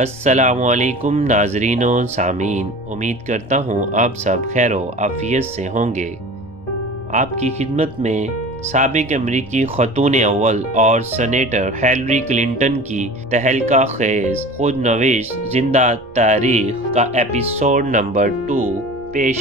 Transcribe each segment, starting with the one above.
السلام علیکم ناظرین و سامعین، امید کرتا ہوں آپ سب خیر و عافیت سے ہوں گے۔ آپ کی خدمت میں سابق امریکی خاتون اول اور سینیٹر ہیلری کلنٹن کی تہلکہ خیز خود نوشت زندہ تاریخ کا ایپیسوڈ نمبر 2 پیش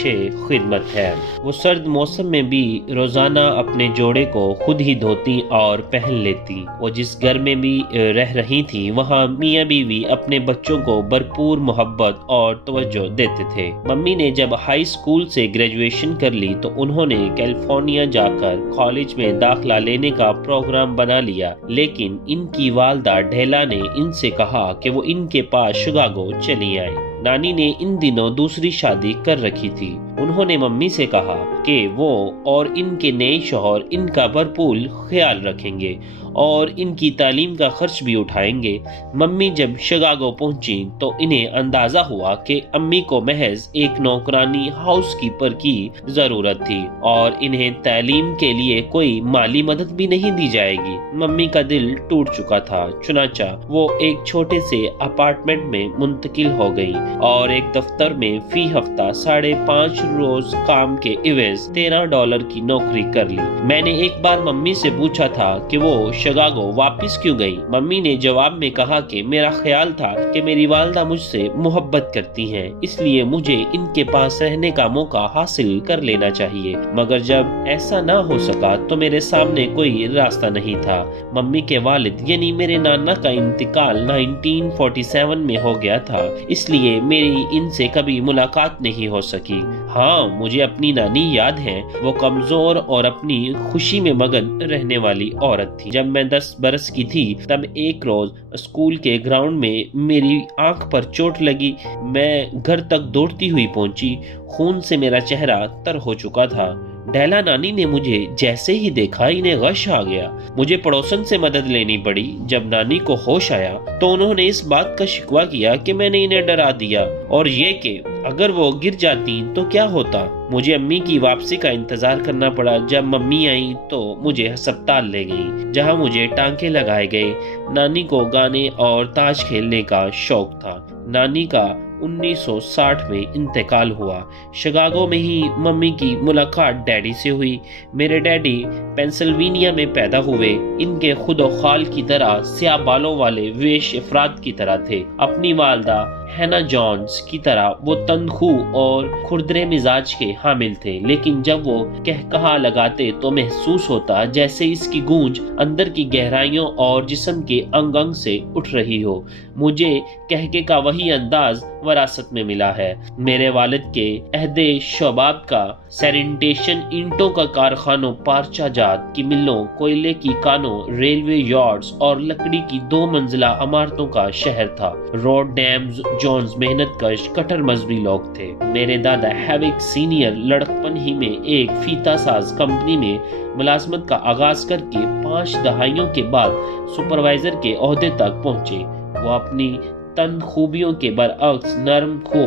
خدمت ہے۔ وہ سرد موسم میں بھی روزانہ اپنے جوڑے کو خود ہی دھوتی اور پہن لیتی۔ وہ جس گھر میں بھی رہ رہی تھی وہاں میاں بیوی اپنے بچوں کو بھرپور محبت اور توجہ دیتے تھے۔ ممی نے جب ہائی اسکول سے گریجویشن کر لی تو انہوں نے کیلیفورنیا جا کر کالج میں داخلہ لینے کا پروگرام بنا لیا، لیکن ان کی والدہ ڈیلا نے ان سے کہا کہ وہ ان کے پاس شکاگو چلی آئیں۔ نانی نے ان دنوں دوسری شادی کر رکھی تھی۔ انہوں نے ممی سے کہا کہ وہ اور ان کے نئے شوہر ان کا بھرپور خیال رکھیں گے اور ان کی تعلیم کا خرچ بھی اٹھائیں گے۔ ممی جب شکاگو پہنچی تو انہیں اندازہ ہوا کہ امی کو محض ایک نوکرانی ہاؤس کیپر کی ضرورت تھی اور انہیں تعلیم کے لیے کوئی مالی مدد بھی نہیں دی جائے گی۔ ممی کا دل ٹوٹ چکا تھا، چنانچہ وہ ایک چھوٹے سے اپارٹمنٹ میں منتقل ہو گئی اور ایک دفتر میں فی ہفتہ 5.5 روز کام کے عوض $13 کی نوکری کر لی۔ میں نے ایک بار ممی سے پوچھا تھا کہ وہ شکاگو واپس کیوں گئی؟ ممی نے جواب میں کہا کہ میرا خیال تھا کہ میری والدہ مجھ سے محبت کرتی ہیں، اس لیے مجھے ان کے پاس رہنے کا موقع حاصل کر لینا چاہیے، مگر جب ایسا نہ ہو سکا تو میرے سامنے کوئی راستہ نہیں تھا۔ ممی کے والد یعنی میرے نانا کا انتقال 1947 میں ہو گیا تھا، اس لیے میری ان سے کبھی ملاقات نہیں ہو سکی۔ ہاں، مجھے اپنی نانی یاد ہے، وہ کمزور اور اپنی خوشی میں مگن رہنے والی عورت تھی۔ جب میں 10 برس کی تھی تب ایک روز اسکول کے گراؤنڈ میں میری آنکھ پر چوٹ لگی۔ میں گھر تک دوڑتی ہوئی پہنچی، خون سے میرا چہرہ تر ہو چکا تھا۔ ڈیلا نانی نے مجھے جیسے ہی دیکھا انہیں غش آ گیا۔ مجھے پڑوسن سے مدد لینی پڑی۔ جب نانی کو ہوش آیا تو انہوں نے اس بات کا شکوہ کیا کہ میں نے انہیں ڈرا دیا اور یہ کہ اگر وہ گر جاتی تو کیا ہوتا۔ مجھے امی کی واپسی کا انتظار کرنا پڑا۔ جب ممی آئیں تو مجھے ہسپتال لے گئیں، جہاں مجھے ٹانکے لگائے گئے۔ نانی کو گانے اور تاش کھیلنے کا شوق تھا۔ نانی کا 1960 میں انتقال ہوا۔ شکاگو میں ہی ممی کی ملاقات ڈیڈی سے ہوئی۔ میرے ڈیڈی پینسلوینیا میں پیدا ہوئے۔ ان کے خود و خال کی طرح سیاہ بالوں والے ویش افراد کی طرح تھے۔ اپنی والدہ ہینا جونز کی طرح وہ تندخو اور کھردرے مزاج کے حامل تھے، لیکن جب وہ کہا لگاتے تو محسوس ہوتا جیسے اس کی گونج اندر کی گہرائیوں اور جسم کے انگ انگ سے اٹھ رہی ہو۔ مجھے کہکے کا وہی انداز وراثت میں ملا ہے۔ میرے والد کے عہد شباب کا سینیٹیشن، اینٹوں کا کارخانوں، پارچہ جات کی ملوں، کوئلے کی کانوں، ریلوے یارڈز اور لکڑی کی 2 منزلہ عمارتوں کا شہر تھا۔ روڈ ڈیمز جونز محنت کش کٹر مذہبی لوگ تھے۔ میرے دادا ہیوک سینئر لڑکپن ہی میں ایک فیتا ساز کمپنی میں ملازمت کا آغاز کر کے 5 دہائیوں کے بعد سپروائزر کے عہدے تک پہنچے۔ وہ اپنی تند خوبیوں کے برعکس نرم خو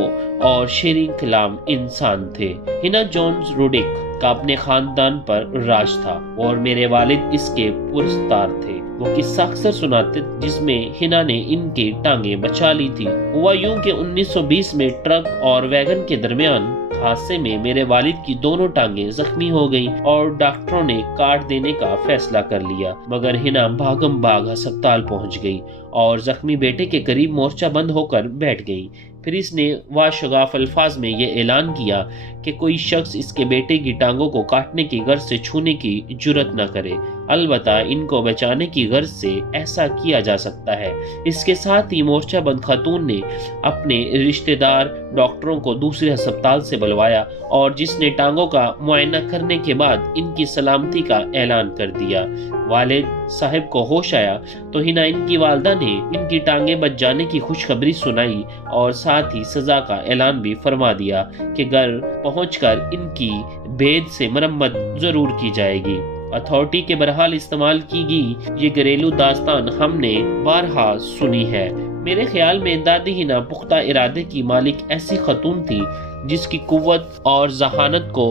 اور شیریں کلام انسان تھے۔ ہینا جونز روڈک کا اپنے خاندان پر راج تھا اور میرے والد اس کے پرستار تھے۔ وہ قصہ اکثر سناتے جس میں ہینا نے ان کی ٹانگیں بچا لی تھی۔ ہوا یوں کہ 1920 میں ٹرک اور ویگن کے درمیان حادثے میں میرے والد کی دونوں ٹانگیں زخمی ہو گئیں اور ڈاکٹروں نے کاٹ دینے کا فیصلہ کر لیا، مگر ہینا بھاگم بھاگ ہسپتال پہنچ گئی اور زخمی بیٹے کے قریب مورچہ بند ہو کر بیٹھ گئی۔ پھر اس نے واشگاف الفاظ میں یہ اعلان کیا کہ کوئی شخص اس کے بیٹے کی ٹانگوں کو کاٹنے کی غرض سے چھونے کی جرات نہ کرے، البتہ ان کو بچانے کی غرض سے ایسا کیا جا سکتا ہے۔ اس کے ساتھ ہی مورچہ بند خاتون نے اپنے رشتہ دار ڈاکٹروں کو دوسرے ہسپتال سے بلوایا اور جس نے ٹانگوں کا معائنہ کرنے کے بعد ان کی سلامتی کا اعلان کر دیا۔ والد صاحب کو ہوش آیا تو ہینا ان کی والدہ نے ان کی ٹانگیں بچ جانے کی خوشخبری سنائی اور ساتھ ہی سزا کا اعلان بھی فرما دیا کہ گھر پہنچ کر ان کی بید سے مرمت ضرور کی جائے گی۔ اتھارٹی کے بہرحال استعمال کی گئی یہ گھریلو داستان ہم نے بارہا سنی ہے۔ میرے خیال میں دادی ہینا پختہ ارادے کی مالک ایسی خاتون تھی جس کی قوت اور ذہانت کو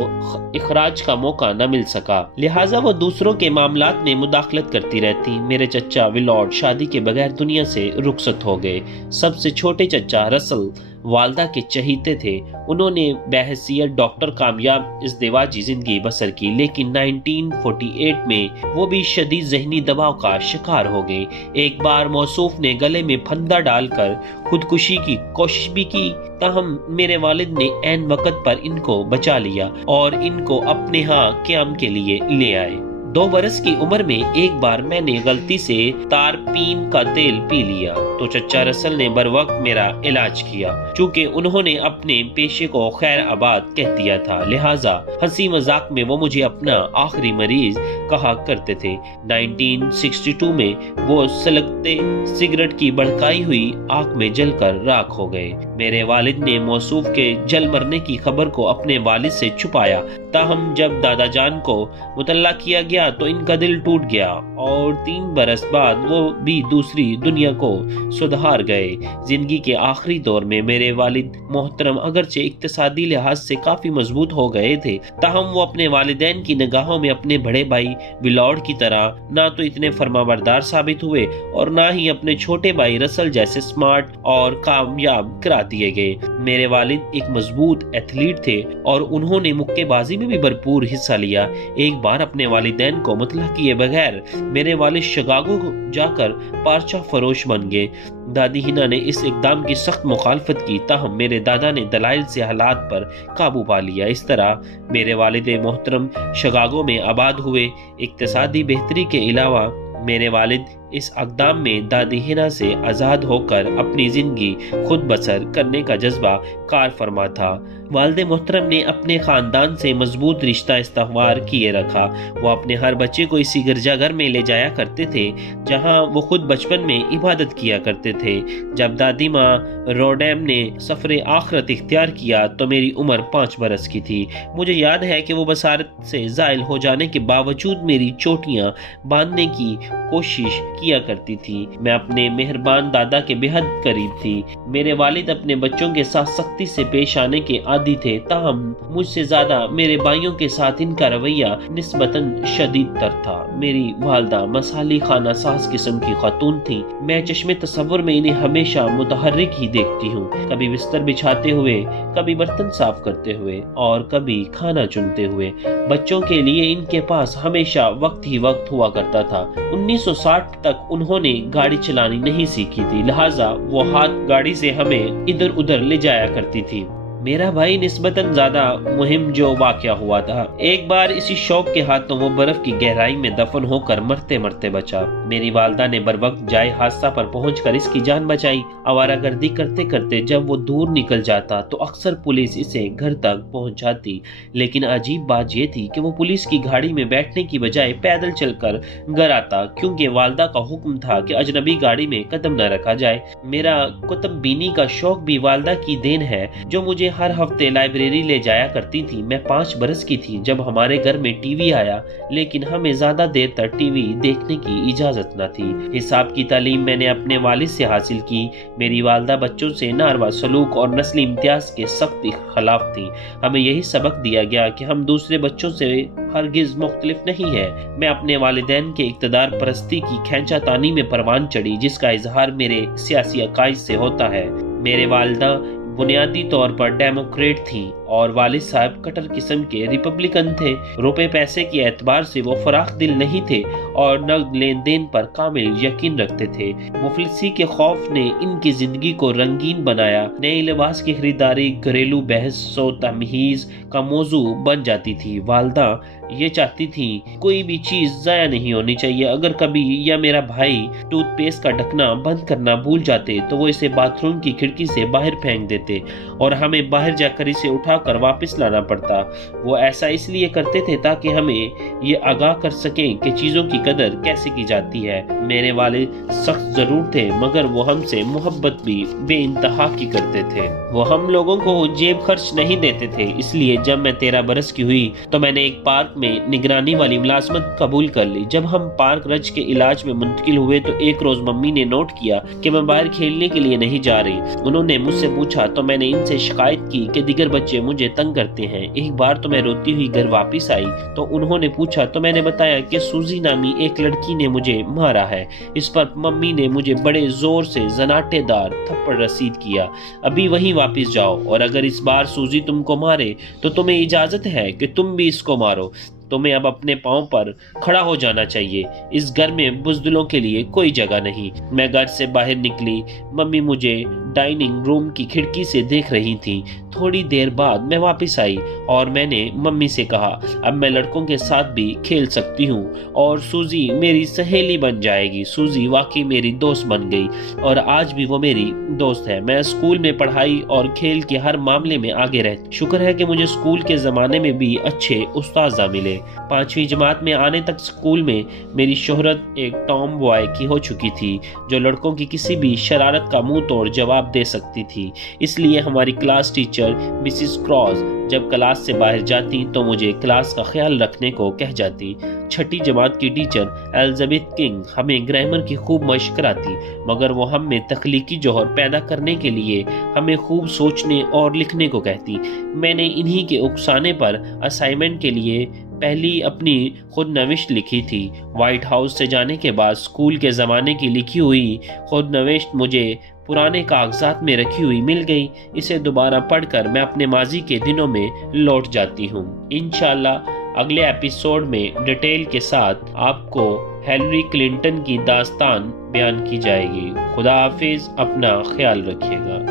اخراج کا موقع نہ مل سکا، لہٰذا وہ دوسروں کے معاملات میں مداخلت کرتی رہتی۔ میرے چچا ویلارڈ شادی کے بغیر دنیا سے رخصت ہو گئے۔ سب سے چھوٹے چچا رسل والدہ کے چہیتے تھے۔ انہوں نے بحیثیت ڈاکٹر کامیاب ازدواجی زندگی بسر کی، لیکن 1948 میں وہ بھی شدید ذہنی دباؤ کا شکار ہو گئے۔ ایک بار موصوف نے گلے میں پھندا ڈال کر خودکشی کی کوشش بھی کی، تاہم میرے والد نے عین وقت پر ان کو بچا لیا اور ان کو اپنے ہاں قیام کے لیے لے آئے۔ 2 برس کی عمر میں ایک بار میں نے غلطی سے تارپین کا تیل پی لیا تو چچا رسل نے بر وقت میرا علاج کیا۔ چونکہ انہوں نے اپنے پیشے کو خیر آباد کہہ دیا تھا، لہٰذا ہنسی مذاق میں وہ مجھے اپنا آخری مریض کہا کرتے تھے۔ 1962 میں وہ سلگتے سگریٹ کی بھڑکائی ہوئی آگ میں جل کر راکھ ہو گئے۔ میرے والد نے موصوف کے جل مرنے کی خبر کو اپنے والد سے چھپایا، تاہم جب دادا جان کو مطلع کیا گیا تو ان کا دل ٹوٹ گیا اور 3 برس بعد وہ بھی دوسری دنیا کو سدھار گئے۔ زندگی کے آخری دور میں میرے والد محترم اگرچہ اقتصادی لحاظ سے کافی مضبوط ہو گئے تھے، تاہم وہ اپنے والدین کی نگاہوں میں اپنے بڑے بھائی ویلارڈ کی طرح نہ تو اتنے فرمانبردار ثابت ہوئے اور نہ ہی اپنے چھوٹے بھائی رسل جیسے سمارٹ اور کامیاب قرار دیے گئے۔ میرے والد ایک مضبوط ایتھلیٹ تھے اور انہوں نے مکے بازی میں بھی بھرپور حصہ لیا۔ ایک بار اپنے والدین کو مطلع کیے بغیر میرے والد شکاگو جا کر پارچہ فروش بن گئے۔ دادی ہنا نے اس اقدام کی سخت مخالفت کی، تاہم میرے دادا نے دلائل سے حالات پر قابو پا لیا۔ اس طرح میرے والد محترم شکاگو میں آباد ہوئے۔ اقتصادی بہتری کے علاوہ میرے والد اس اقدام میں دادی ہنا سے آزاد ہو کر اپنی زندگی خود بسر کرنے کا جذبہ کار فرما تھا۔ والد محترم نے اپنے خاندان سے مضبوط رشتہ استوار کیے رکھا۔ وہ اپنے ہر بچے کو اسی گرجا گھر میں لے جایا کرتے تھے جہاں وہ خود بچپن میں عبادت کیا کرتے تھے۔ جب دادی ماں روڈیم نے سفر آخرت اختیار کیا تو میری عمر 5 برس کی تھی۔ مجھے یاد ہے کہ وہ بصارت سے زائل ہو جانے کے باوجود میری چوٹیاں باندھنے کی کوشش کیا کرتی تھی۔ میں اپنے مہربان دادا کے بے حد قریب تھی۔ میرے والد اپنے بچوں کے ساتھ سختی سے پیش آنے کے عادی تھے، تاہم مجھ سے زیادہ میرے بھائیوں کے ساتھ ان کا رویہ نسبتاً شدید تر تھا۔ میری والدہ مصالحی خانہ ساز قسم کی خاتون تھی۔ میں چشم تصور میں انہیں ہمیشہ متحرک ہی دیکھتی ہوں، کبھی بستر بچھاتے ہوئے، کبھی برتن صاف کرتے ہوئے اور کبھی کھانا چنتے ہوئے۔ بچوں کے لیے ان کے پاس ہمیشہ وقت ہی وقت ہوا کرتا تھا۔ 1960 تک انہوں نے گاڑی چلانی نہیں سیکھی تھی، لہٰذا وہ ہاتھ گاڑی سے ہمیں ادھر ادھر لے جایا کرتی تھی۔ میرا بھائی نسبتاً زیادہ مہم جو واقعہ ہوا تھا۔ ایک بار اسی شوق کے ہاتھوں وہ برف کی گہرائی میں دفن ہو کر مرتے مرتے بچا۔ میری والدہ نے بر وقت جائے حادثہ پر پہنچ کر اس کی جان بچائی۔ آوارہ گردی کرتے کرتے جب وہ دور نکل جاتا تو اکثر پولیس اسے گھر تک پہنچاتی، لیکن عجیب بات یہ تھی کہ وہ پولیس کی گاڑی میں بیٹھنے کی بجائے پیدل چل کر گھر آتا، کیونکہ والدہ کا حکم تھا کہ اجنبی گاڑی میں قدم نہ رکھا جائے۔ میرا کتب بینی کا شوق بھی والدہ کی دین ہے، جو مجھے ہر ہفتے لائبریری لے جایا کرتی تھی۔ میں 5 برس کی تھی جب ہمارے گھر میں ٹی وی آیا، لیکن ہمیں زیادہ دیر تک ٹی وی دیکھنے کی اجازت نہ تھی۔ حساب کی تعلیم میں نے اپنے والد سے حاصل کی۔ میری والدہ بچوں سے ناروا سلوک اور نسلی امتیاز کے سخت خلاف تھی۔ ہمیں یہی سبق دیا گیا کہ ہم دوسرے بچوں سے ہرگز مختلف نہیں ہیں۔ میں اپنے والدین کے اقتدار پرستی کی کھینچا تانی میں پروان چڑھی، جس کا اظہار میرے سیاسی عقائد سے ہوتا ہے۔ میرے والدہ بنیادی طور پر ڈیموکریٹ تھیں اور والد صاحب کٹر قسم کے ریپبلکن تھے۔ روپے پیسے کے اعتبار سے وہ فراخ دل نہیں تھے اور نقد لین دین پر کامل یقین رکھتے تھے۔ مفلسی کے خوف نے ان کی زندگی کو رنگین بنایا۔ نئے لباس کی خریداری گھریلو بحث و تمہیز کا موضوع بن جاتی تھی۔ والدہ یہ چاہتی تھی کوئی بھی چیز ضائع نہیں ہونی چاہیے۔ اگر کبھی یا میرا بھائی ٹوتھ پیسٹ کا ڈھکنا بند کرنا بھول جاتے تو وہ اسے باتھ روم کی کھڑکی سے باہر پھینک دیتے اور ہمیں باہر جا کر اسے اٹھا کر واپس لانا پڑتا۔ وہ ایسا اس لیے کرتے تھے تاکہ ہمیں یہ آگاہ کر سکیں کہ چیزوں کی قدر کیسے کی جاتی ہے۔ میرے والد سخت ضرور تھے، مگر وہ ہم سے محبت بھی بے انتہا کی کرتے تھے۔ وہ ہم لوگوں کو جیب خرچ نہیں دیتے تھے، اس لیے جب میں 13 برس کی ہوئی تو میں نے ایک پارک میں نگرانی والی ملازمت قبول کر لی۔ جب ہم پارک رج کے علاج میں منتقل ہوئے تو ایک روز ممی نے نوٹ کیا کہ میں باہر کھیلنے کے لیے نہیں جا رہی۔ انہوں نے مجھ سے پوچھا تو میں نے ان سے شکایت کی کہ دیگر بچے مجھے تنگ کرتے ہیں۔ ایک بار تو میں روتی ہوئی گھر واپس آئی تو انہوں نے پوچھا تو میں نے بتایا کہ سوزی نامی ایک لڑکی نے مجھے مارا ہے۔ اس پر ممی نے مجھے بڑے زور سے زناٹے دار تھپڑ رسید کیا۔ ابھی وہیں واپس جاؤ اور اگر اس بار سوزی تم کو مارے تو تمہیں اجازت ہے کہ تم بھی اس کو مارو۔ تمہیں اب اپنے پاؤں پر کھڑا ہو جانا چاہیے۔ اس گھر میں بزدلوں کے لیے کوئی جگہ نہیں۔ میں گھر سے باہر نکلی۔ ممی مجھے ڈائننگ روم کی کھڑکی سے دیکھ رہی تھیں۔ تھوڑی دیر بعد میں واپس آئی اور میں نے ممی سے کہا اب میں لڑکوں کے ساتھ بھی کھیل سکتی ہوں اور سوزی میری سہیلی بن جائے گی۔ سوزی واقعی میری دوست بن گئی اور آج بھی وہ میری دوست ہے۔ میں اسکول میں پڑھائی اور کھیل کے ہر معاملے میں آگے رہتی۔ شکر ہے کہ مجھے اسکول کے زمانے میں بھی اچھے اساتذہ ملے۔ 5ویں جماعت میں آنے تک اسکول میں میری شہرت ایک ٹام بوائے کی ہو چکی تھی جو لڑکوں کی کسی بھی شرارت کا منہ توڑ جواب دے سکتی تھی۔ اس لیے ہماری کلاس ٹیچر مسز کراس جب کلاس سے باہر جاتی تو مجھے کلاس کا خیال رکھنے کو کہہ جاتی۔ 6ٹھی جماعت کی ٹیچر ایلزبتھ کنگ ہمیں گرامر کی خوب مشق کراتی مگر وہ ہم میں تخلیقی جوہر پیدا کرنے کے لیے ہمیں خوب سوچنے اور لکھنے کو کہتی۔ میں نے انہی کے اکسانے پر اسائنمنٹ کے لیے پہلی اپنی خود نوشت لکھی تھی۔ وائٹ ہاؤس سے جانے کے بعد اسکول کے زمانے کی لکھی ہوئی خود نوشت مجھے پرانے کاغذات میں رکھی ہوئی مل گئی۔ اسے دوبارہ پڑھ کر میں اپنے ماضی کے دنوں میں لوٹ جاتی ہوں۔ انشاءاللہ اگلے ایپیسوڈ میں ڈیٹیل کے ساتھ آپ کو ہیلری کلنٹن کی داستان بیان کی جائے گی۔ خدا حافظ، اپنا خیال رکھیے گا۔